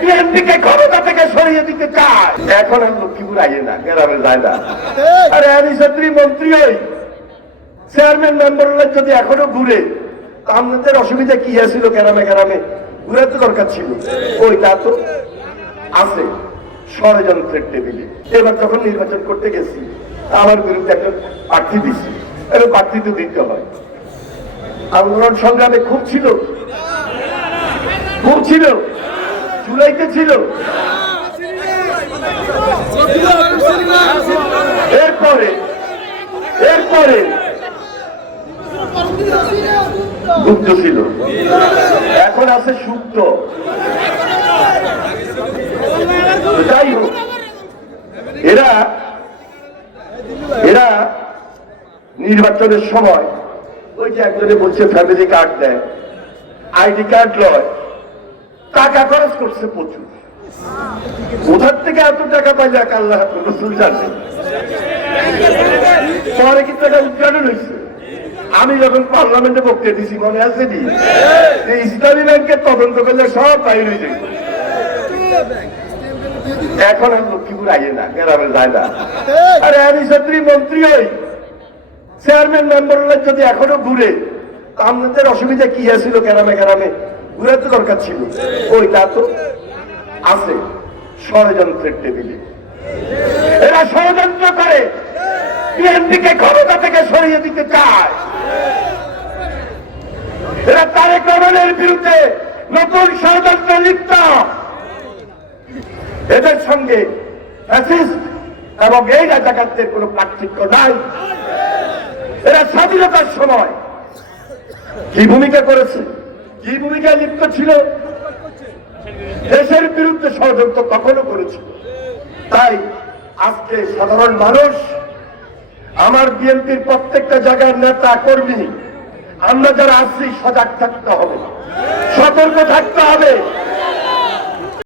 বিএনপিকে ক্ষমতা থেকে সরিয়ে দিতে চায়। এখন আর লক্ষ্মীপুর আইয়ে না, গ্রামে যায় না। আর আরিসাত্রী মন্ত্রী ওই চেয়ারম্যান মেম্বার যদি এখনো ঘুরে, আপনাদের অসুবিধা কি আছিল? গ্রামে গ্রামে ঘুরে তো দরকার ছিল। ওইটা তো আছে ষড়যন্ত্রের টেবিলে। এবার যখন নির্বাচন করতে গেছি, আমার বিরুদ্ধে একটা প্রার্থী দিচ্ছি, এবং প্রার্থী তো দিতে হয়। আন্দোলন সংগ্রামে খুব ছিল, খুব ছিল, জুলাইতে ছিল। এরপরে এরপরে গুপ্ত ছিল, এখন আছে সুপ্ত। যাই হোক, এরা এরা নির্বাচনের সময় ওই যে একজনে বলছে ফ্যামিলি কার্ড দেয়, আইডি কার্ড লয়, টাকা খরচ করছে প্রচুর। কোথার থেকে এত টাকা পাইলে আল্লাহ রসুল জানেন। পরে কি টাকা উদ্ঘাটন হয়েছে? আমি যখন পার্লামেন্টে বক্তব্য দিছি, মনে আছে নি? ইসলামী ব্যাংকের তদন্ত করলে সব বাইরে হয়ে যায়। এখন আর লক্ষ্মীপুর আইয়ে না, গ্রামে যায় না। আর আরিসাত্রী মন্ত্রী ওই চেয়ারম্যান মেম্বার যদি এখনো ঘুরে, আপনাদের অসুবিধা কি আছিল? গ্রামে গ্রামে ঘুরে তো দরকার ছিল। ওইটা তো আছে ষড়যন্ত্রের টেবিলে। এরা ষড়যন্ত্র করে বিএনপিকে ক্ষমতা থেকে সরিয়ে দিতে চায়। এরা তারেক রহমানের বিরুদ্ধে নতুন ষড়যন্ত্রে লিপ্ত। এদের সঙ্গে ফ্যাসিস্ট এবং এই রাজাকারদের কোন পার্থক্য নাই। এরা স্বাধীনতার সময় কি ভূমিকা করেছে, কি ভূমিকা লিপ্ত ছিল, দেশের বিরুদ্ধে ষড়যন্ত্র কখনো করেছে। তাই আজকে সাধারণ মানুষ, আমার বিএনপির প্রত্যেকটা জায়গার নেতা কর্মী, আমরা যারা আছি সজাগ থাকতে হবে, সতর্ক থাকতে হবে।